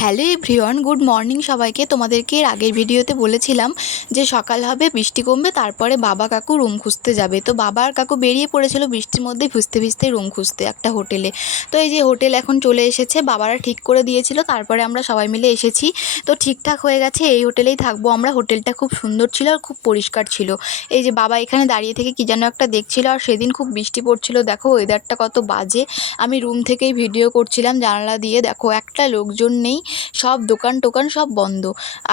Hello everyone, good morning সবাইকে। তোমাদেরকে এর আগের ভিডিওতে বলেছিলাম যে সকাল হবে, বৃষ্টি কমবে, তারপরে বাবা কাকু রুম খুঁজতে যাবে। তো বাবা আর কাকু বেরিয়ে পড়েছিল বৃষ্টির মধ্যে ভিজতে ভিজতে রুম খুঁজতে একটা হোটেলে। তো এই যে হোটেল এখন চলে এসেছে, বাবারা ঠিক করে দিয়েছিল, তারপরে আমরা সবাই মিলে এসেছি। তো ঠিকঠাক হয়ে গেছে, এই হোটেলেই থাকবো আমরা। হোটেলটা খুব সুন্দর ছিল আর খুব পরিষ্কার ছিল। এই যে বাবা এখানে দাঁড়িয়ে থেকে কি যেন একটা দেখছিল, আর সেদিন খুব বৃষ্টি পড়ছিল। দেখো ওয়েদারটা কত বাজে। আমি রুম থেকেই ভিডিও করছিলাম জানালা দিয়ে। দেখো একটা লোকজন নেই, সব দোকান টোকান সব বন্ধ।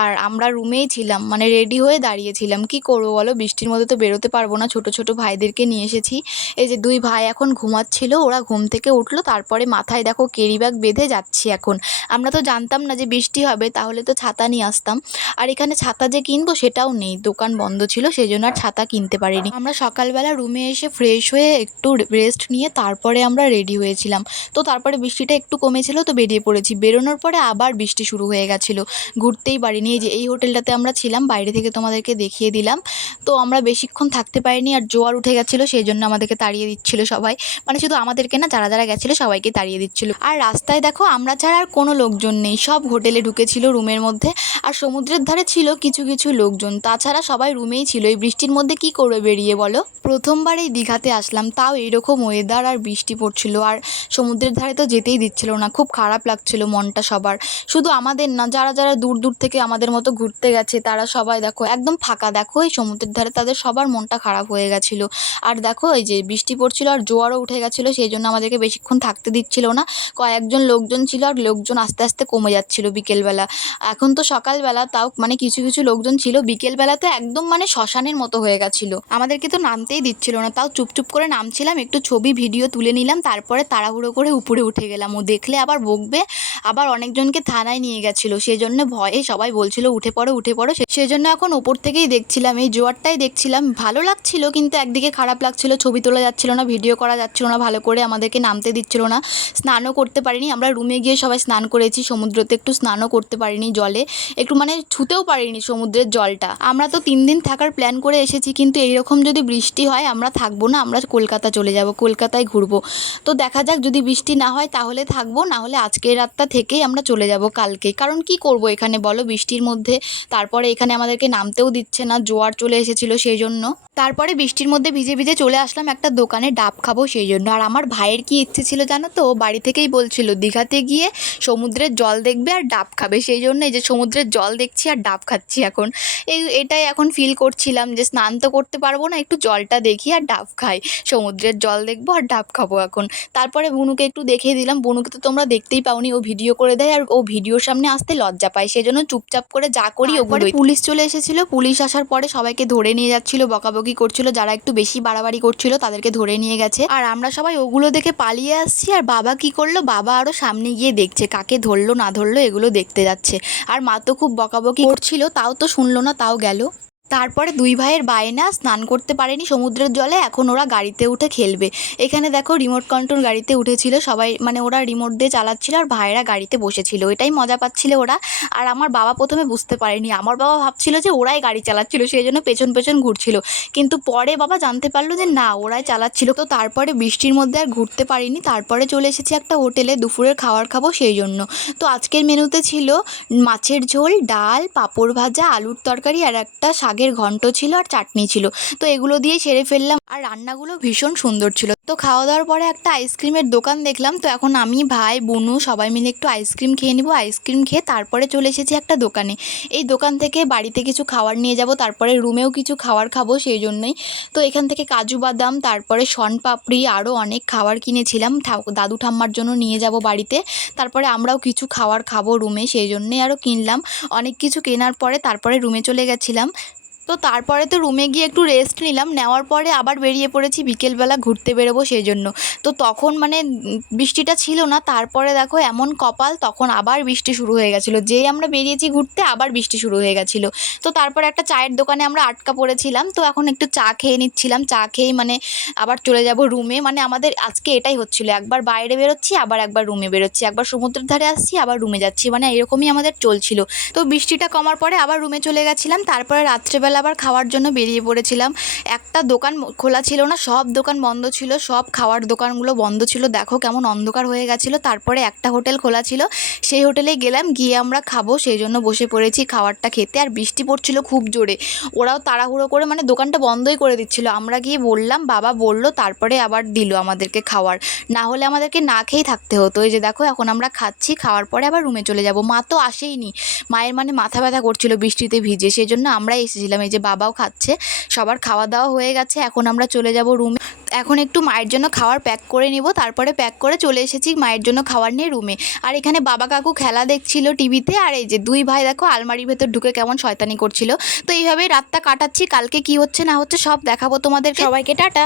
আর আমরা রুমেই ছিলাম, মানে রেডি হয়ে দাঁড়িয়েছিলাম। কি করবো বলো, বৃষ্টির মধ্যে তো বেরোতে পারবো না। ছোট ছোট ভাইদেরকে নিয়ে এসেছি। এই যে দুই ভাই এখন ঘুমাচ্ছিল, ওরা ঘুম থেকে উঠলো, তারপরে মাথায় দেখো ক্যারি ব্যাগ বেঁধে যাচ্ছি এখন। আমরা তো জানতাম না যে বৃষ্টি হবে, তাহলে তো ছাতা নিয়ে আসতাম। আর এখানে ছাতা যে কিনবো সেটাও নেই, দোকান বন্ধ ছিল, সেই জন্য আর ছাতা কিনতে পারিনি। আমরা সকালবেলা রুমে এসে ফ্রেশ হয়ে একটু রেস্ট নিয়ে তারপরে আমরা রেডি হয়েছিলাম। তো তারপরে বৃষ্টিটা একটু কমেছিল, তো বেরিয়ে পড়েছি। বেরোনোর পরে আবার বৃষ্টি শুরু হয়ে গেছিলো, ঘুরতেই পারিনি। এই যে এই হোটেলটাতে আমরা ছিলাম, বাইরে থেকে তোমাদেরকে দেখিয়ে দিলাম। তো আমরা বেশিক্ষণ থাকতে পারিনি, আর জোয়ার উঠে গেছিলো, সেই জন্য আমাদেরকে তাড়িয়ে দিচ্ছিল সবাই। মানে শুধু আমাদেরকে না, যারা যারা গেছিলো সবাইকে তাড়িয়ে দিচ্ছিল। আর রাস্তায় দেখো আমরা ছাড়া আর কোনো লোকজন নেই, সব হোটেলে ঢুকেছিল রুমের মধ্যে। আর সমুদ্রের ধারে ছিল কিছু কিছু লোকজন, তাছাড়া সবাই রুমেই ছিল। এই বৃষ্টির মধ্যে কি করবে বেরিয়ে বলো। প্রথমবার এই দীঘাতে আসলাম, তাও এইরকম ওয়েদার আর বৃষ্টি পড়ছিল, আর সমুদ্রের ধারে তো যেতেই দিচ্ছিল না। খুব খারাপ লাগছিল মনটা সবার, শুধু আমাদের না, যারা যারা দূর দূর থেকে আমাদের মতো ঘুরতে গেছে তারা সবাই দেখো একদম ফাঁকা। দেখো এই সমুদ্রের ধারে তাদের সবার মনটা খারাপ হয়ে গেছিল। আর দেখো এই যে বৃষ্টি পড়ছিল আর জোয়ারও উঠে গেছিলো, সেই জন্য আমাদেরকে বেশিক্ষণ থাকতে দিচ্ছিল না। কয়েকজন লোকজন ছিল, আর লোকজন আস্তে আস্তে কমে যাচ্ছিল বিকেলবেলা। এখন তো সকালবেলা, তাও মানে কিছু কিছু লোকজন ছিল। বিকেলবেলা তো একদম মানে শ্মশানের মতো হয়ে গেছিলো, আমাদেরকে তো নামতেই দিচ্ছিল না। তাও চুপচুপ করে নামছিলাম, একটু ছবি ভিডিও তুলে নিলাম, তারপরে তাড়াহুড়ো করে উপরে উঠে গেলাম। ও দেখলে আবার বকবে। আবার অনেকজনকে থানায় নিয়ে গেছিলো, সেই জন্য ভয়ে সবাই বলছিল উঠে পড়ো উঠে পড়ো। সেই জন্য এখন ওপর থেকেই দেখছিলাম, এই জোয়ারটাই দেখছিলাম। ভালো লাগছিল, কিন্তু একদিকে খারাপ লাগছিল, ছবি তোলা যাচ্ছিল না, ভিডিও করা যাচ্ছিল না ভালো করে, আমাদেরকে নামতে দিচ্ছিল না। স্নানও করতে পারিনি আমরা, রুমে গিয়ে সবাই স্নান করেছি। সমুদ্রতে একটু স্নানও করতে পারিনি, জলে একটু মানে ছুতেও পারিনি সমুদ্রের জলটা। আমরা তো 3 দিন থাকার প্ল্যান করে এসেছি, কিন্তু এইরকম যদি বৃষ্টি হয় আমরা থাকবো না, আমরা কলকাতা চলে যাব, কলকাতায় ঘুরবো। তো দেখা যাক, যদি বৃষ্টি না হয় তাহলে থাকবো, না হলে আজকের রাতটা থেকেই আমরা চলে যাব কালকে। কারণ কি করব এখানে বলো বৃষ্টির মধ্যে। তারপরে এখানে আমাদেরকে নামতেও দিচ্ছে না, জোয়ার চলে এসেছিল সেই জন্য। তারপরে বৃষ্টির মধ্যে ভিজে ভিজে চলে আসলাম একটা দোকানে, ডাব খাবো সেই জন্য। আর আমার ভাইয়ের কি ইচ্ছে ছিল জানো তো, ও বাড়ি থেকেই বলছিল দীঘাতে গিয়ে সমুদ্রের জল দেখবে আর ডাব খাবে, সেই জন্য এই যে সমুদ্রের জল দেখছি আর ডাব খাচ্ছি এখন। এটাই এখন ফিল করছিলাম যে স্নান তো করতে পারবো না, একটু জলটা দেখি আর ডাব খাই, সমুদ্রের জল দেখবো আর ডাব খাবো এখন। তারপরে বুনুকে একটু দেখিয়ে দিলাম, বুনুকে তো তোমরা দেখতেই পাওনি, ও ভিডিও করে দেয় আর ও ভিডিওর সামনে আসতে লজ্জা পায়, সেই জন্য চুপচাপ করে যা করি ওগুলোই। পুলিশ চলে এসেছিল, পুলিশ আসার পরে সবাইকে ধরে নিয়ে যাচ্ছিল, বকাবকি করছিল, যারা একটু বেশি বাড়াবাড়ি করছিল তাদেরকে ধরে নিয়ে গেছে। আর আমরা সবাই ওগুলো দেখে পালিয়ে আসছি। আর বাবা কি করলো, বাবা আরও সামনে গিয়ে দেখছে কাকে ধরলো না ধরলো, এগুলো দেখতে যাচ্ছে। আর মা তো খুব বকাবকি করছিল, তাও তো শুনলো না, তাও গেল। তারপরে দুই ভাইয়ের বায়না, স্নান করতে পারেনি সমুদ্রের জলে, এখন ওরা গাড়িতে উঠে খেলবে। এখানে দেখো রিমোট কন্ট্রোল গাড়িতে উঠেছিল সবাই, মানে ওরা রিমোট দিয়ে চালাচ্ছিল আর ভাইয়েরা গাড়িতে বসেছিল, এটাই মজা পাচ্ছিল ওরা। আর আমার বাবা প্রথমে বুঝতে পারেনি, আমার বাবা ভাবছিল যে ওরাই গাড়ি চালাচ্ছিল, সেই জন্য পেছন পেছন ঘুরছিল। কিন্তু পরে বাবা জানতে পারলো যে না, ওরাই চালাচ্ছিল। তো তারপরে বৃষ্টির মধ্যে আর ঘুরতে পারিনি, তারপরে চলে এসেছি একটা হোটেলে দুপুরের খাবার খাবো সেই জন্য। তো আজকের মেনুতে ছিল মাছের ঝোল, ডাল, পাঁপড় ভাজা, আলুর তরকারি, আর একটা শাকের ঘন্ট ছিল, আর চাটনি ছিল। তো এগুলো দিয়ে সেরে ফেললাম, আর রান্নাগুলো ভীষণ সুন্দর ছিল। তো খাওয়া দাওয়ার পরে একটা আইসক্রিমের দোকান দেখলাম, তো এখন আমি, ভাই, বুনু সবাই মিলে একটু আইসক্রিম খেয়ে নিব। আইসক্রিম খেয়ে তারপরে চলে এসেছি একটা দোকানে। এই দোকান থেকে বাড়িতে কিছু খাবার নিয়ে যাব, তারপরে রুমেও কিছু খাবার খাবো সেই জন্যই। তো এখান থেকে কাজু বাদাম, তারপরে শনপাপড়ি, আরও অনেক খাবার কিনেছিলাম, দাদু ঠাম্মার জন্য নিয়ে যাব বাড়িতে। তারপরে আমরাও কিছু খাবার খাবো রুমে, সেই জন্যই আরও কিনলাম। অনেক কিছু কেনার পরে তারপরে রুমে চলে গেছিলাম। তো তারপরে তো রুমে গিয়ে একটু রেস্ট নিলাম, নেওয়ার পরে আবার বেরিয়ে পড়েছি বিকেলবেলা ঘুরতে বেরোবো সেই জন্য। তো তখন মানে বৃষ্টিটা ছিল না, তারপরে দেখো এমন কপাল, তখন আবার বৃষ্টি শুরু হয়ে গেছিলো। যেই আমরা বেরিয়েছি ঘুরতে আবার বৃষ্টি শুরু হয়ে গেছিলো। তো তারপরে একটা চায়ের দোকানে আমরা আটকা পড়েছিলাম, তো এখন একটু চা খেয়ে নিচ্ছিলাম। চা খেয়েই মানে আবার চলে যাব রুমে। মানে আমাদের আজকে এটাই হচ্ছিলো, একবার বাইরে বেরোচ্ছি, আবার একবার রুমে বেরোচ্ছি, একবার সমুদ্রের ধারে আসছি, আবার রুমে যাচ্ছি, মানে এরকমই আমাদের চলছিল। তো বৃষ্টিটা কমার পরে আবার রুমে চলে গেছিলাম। তারপরে রাত্রেবেলা আবার খাওয়ার জন্য বেরিয়ে পড়েছিলাম। একটা দোকান খোলা ছিল না, সব দোকান বন্ধ ছিল, সব খাওয়ার দোকানগুলো বন্ধ ছিল। দেখো কেমন অন্ধকার হয়ে গেছিলো। তারপরে একটা হোটেল খোলা ছিল, সেই হোটেলে গেলাম, গিয়ে আমরা খাবো সেই জন্য বসে পড়েছি খাবারটা খেতে। আর বৃষ্টি পড়ছিল খুব জোরে, ওরাও তাড়াহুড়ো করে মানে দোকানটা বন্ধই করে দিচ্ছিল। আমরা গিয়ে বললাম, বাবা বললো, তারপরে আবার দিল আমাদেরকে খাওয়ার, না হলে আমাদেরকে না খেয়েই থাকতে হতো। এই যে দেখো এখন আমরা খাচ্ছি, খাওয়ার পরে আবার রুমে চলে যাব। মা তো আসেইনি, মায়ের মানে মাথা ব্যথা করছিল বৃষ্টিতে ভিজে, সেই জন্য আমরাই এসেছিলাম। এই যে বাবাও খাচ্ছে, সবার খাওয়া দাওয়া হয়ে গেছে, এখন আমরা চলে যাব রুমে। এখন একটু মায়ের জন্য খাবার প্যাক করে নিব, তারপরে প্যাক করে চলে এসেছি মায়ের জন্য খাবার নিয়ে রুমে। আর এখানে বাবা কাকু খেলা দেখছিল টিভিতে, আর এই যে দুই ভাই দেখো আলমারির ভেতর ঢুকে কেমন শয়তানি করছিল। তো এইভাবেই রাতটা কাটাচ্ছি, কালকে কি হচ্ছে না হচ্ছে সব দেখাবো তোমাদেরকে। সবাইকে টাটা।